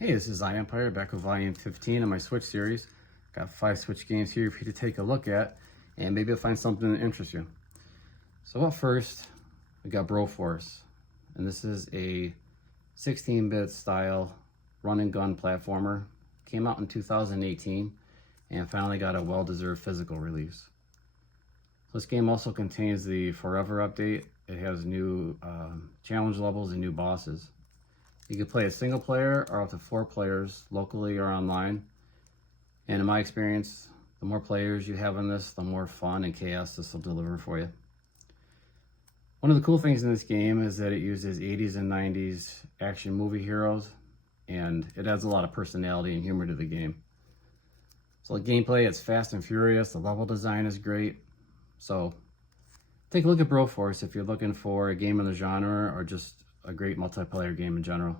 Hey, this is iEmpire back with volume 15 of my Switch series. Got 5 Switch games here for you to take a look at, and maybe you'll find something that interests you. So up first, we got Broforce, and this is a 16-bit style run and gun platformer. Came out in 2018 and finally got a well-deserved physical release. This game also contains the Forever update. It has new challenge levels and new bosses. You can play a single player or up to 4 players locally or online. And in my experience, the more players you have in this, the more fun and chaos this will deliver for you. One of the cool things in this game is that it uses 80s and 90s action movie heroes, and it adds a lot of personality and humor to the game. So the gameplay, it's fast and furious, the level design is great. So take a look at Broforce if you're looking for a game in the genre or just a great multiplayer game in general.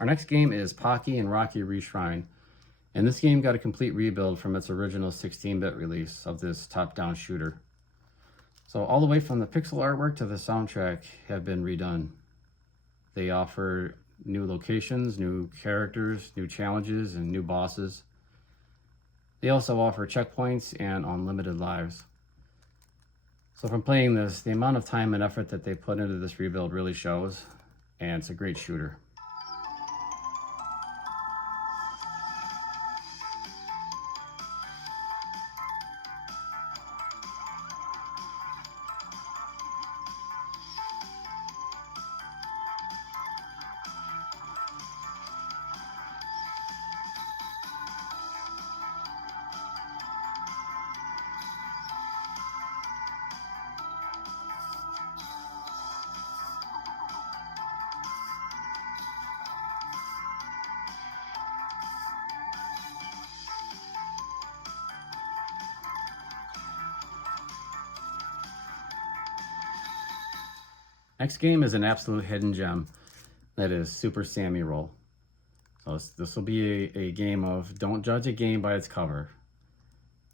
Our next game is Pocky and Rocky Reshrine, and this game got a complete rebuild from its original 16-bit release of this top-down shooter. So all the way from the pixel artwork to the soundtrack have been redone. They offer new locations, new characters, new challenges, and new bosses. They also offer checkpoints and unlimited lives. So from playing this, the amount of time and effort that they put into this rebuild really shows, and it's a great shooter. Next game is an absolute hidden gem. That is Super Sammy Roll. So this will be a game of don't judge a game by its cover.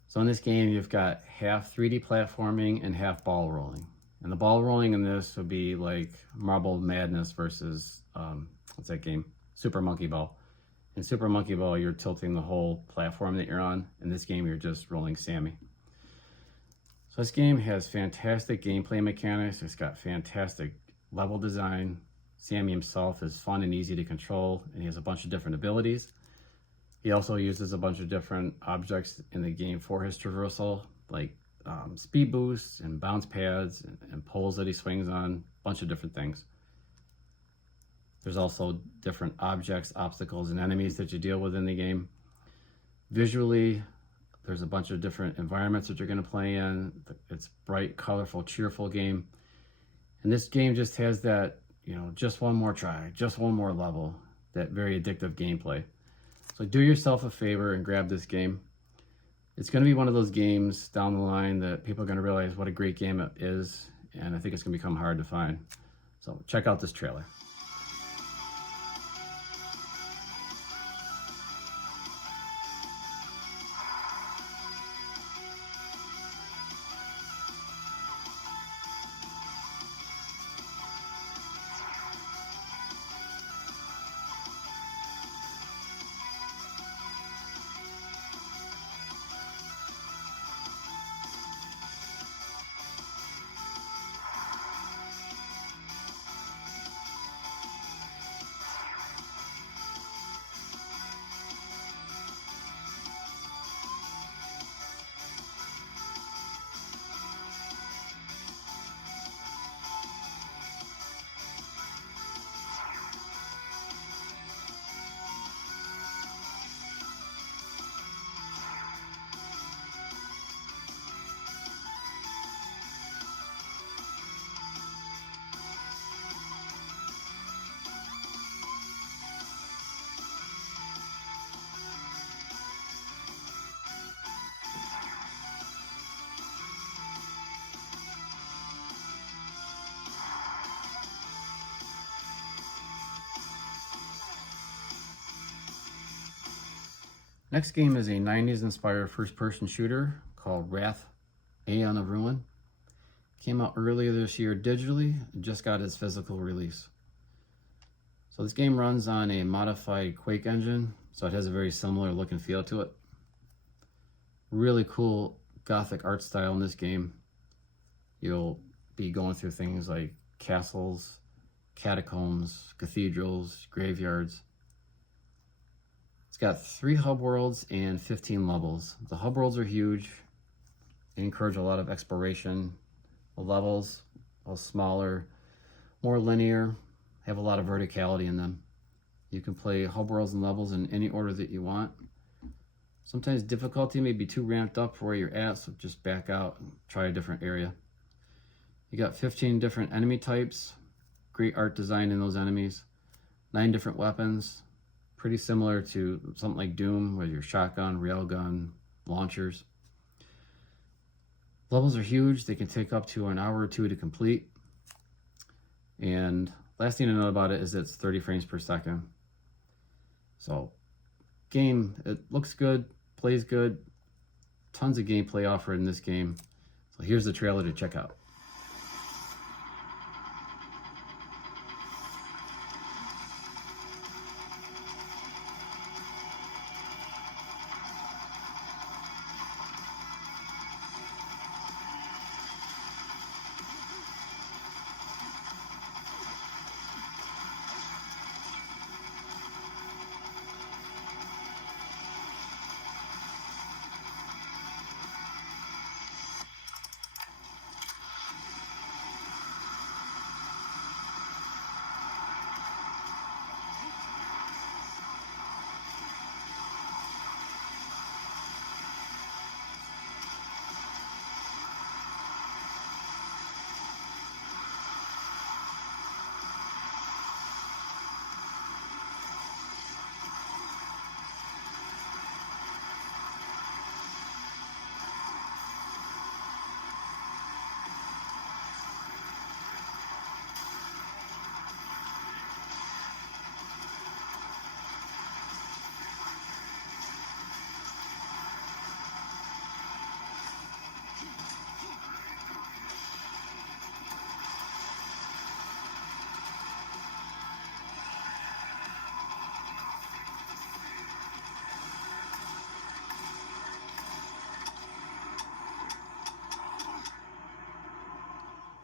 So in this game, you've got half 3D platforming and half ball rolling. And the ball rolling in this would be like Marble Madness versus, what's that game? Super Monkey Ball. In Super Monkey Ball, you're tilting the whole platform that you're on. In this game, you're just rolling Sammy. So this game has fantastic gameplay mechanics. It's got fantastic level design. Sammy himself is fun and easy to control, and he has a bunch of different abilities. He also uses a bunch of different objects in the game for his traversal, like speed boosts and bounce pads and poles that he swings on, a bunch of different things. There's also different objects, obstacles, and enemies that you deal with in the game. Visually, there's a bunch of different environments that you're going to play in. It's bright, colorful, cheerful game. And this game just has that, just one more try, just one more level, that very addictive gameplay. So do yourself a favor and grab this game. It's going to be one of those games down the line that people are going to realize what a great game it is, and I think it's going to become hard to find. So check out this trailer. Next game is a 90s inspired first person shooter called Wrath, Aeon of Ruin. Came out earlier this year digitally, and just got its physical release. So this game runs on a modified Quake engine, so it has a very similar look and feel to it. Really cool gothic art style in this game. You'll be going through things like castles, catacombs, cathedrals, graveyards. It's got 3 hub worlds and 15 levels. The hub worlds are huge. They encourage a lot of exploration. The levels are smaller, more linear, have a lot of verticality in them. You can play hub worlds and levels in any order that you want. Sometimes difficulty may be too ramped up for where you're at, so just back out and try a different area. You got 15 different enemy types, great art design in those enemies, 9 different weapons, pretty similar to something like Doom with your shotgun, railgun, launchers. Levels are huge. They can take up to an hour or 2 to complete. And last thing to know about it is it's 30 frames per second. So game, it looks good, plays good, tons of gameplay offered in this game. So here's the trailer to check out.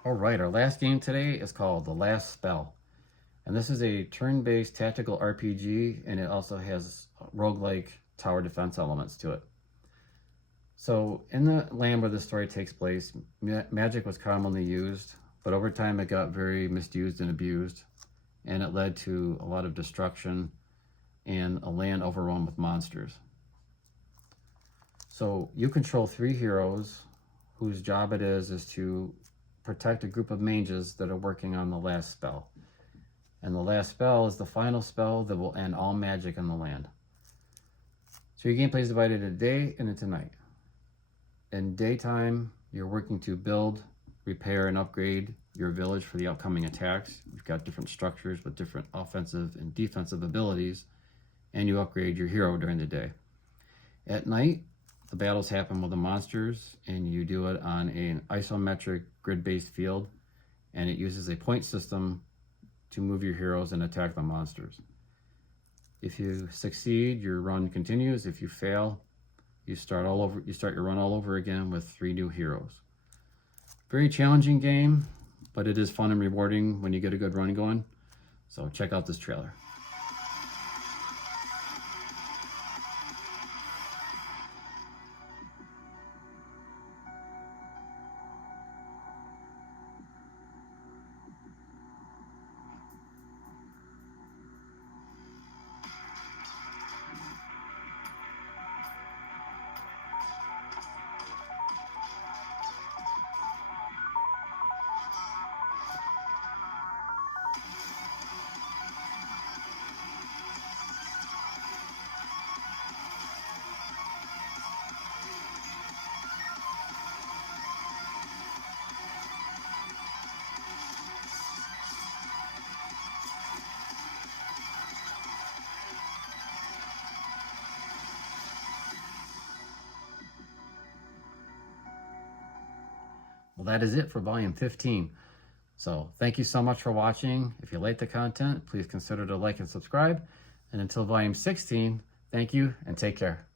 All right, our last game today is called The Last Spell. And this is a turn-based tactical RPG, and it also has roguelike tower defense elements to it. So in the land where the story takes place, magic was commonly used, but over time it got very misused and abused, and it led to a lot of destruction and a land overrun with monsters. So you control 3 heroes whose job it is to protect a group of mages that are working on the last spell. And the last spell is the final spell that will end all magic in the land. So your gameplay is divided into day and into night. In daytime, you're working to build, repair, and upgrade your village for the upcoming attacks. You've got different structures with different offensive and defensive abilities, and you upgrade your hero during the day. At night, the battles happen with the monsters, and you do it on an isometric grid-based field, and it uses a point system to move your heroes and attack the monsters. If you succeed, your run continues. If you fail, you start your run all over again with 3 new heroes. Very challenging game, but it is fun and rewarding when you get a good run going. So check out this trailer. Well, that is it for volume 15. So thank you so much for watching. If you like the content, please consider to like and subscribe. And until volume 16, thank you and take care.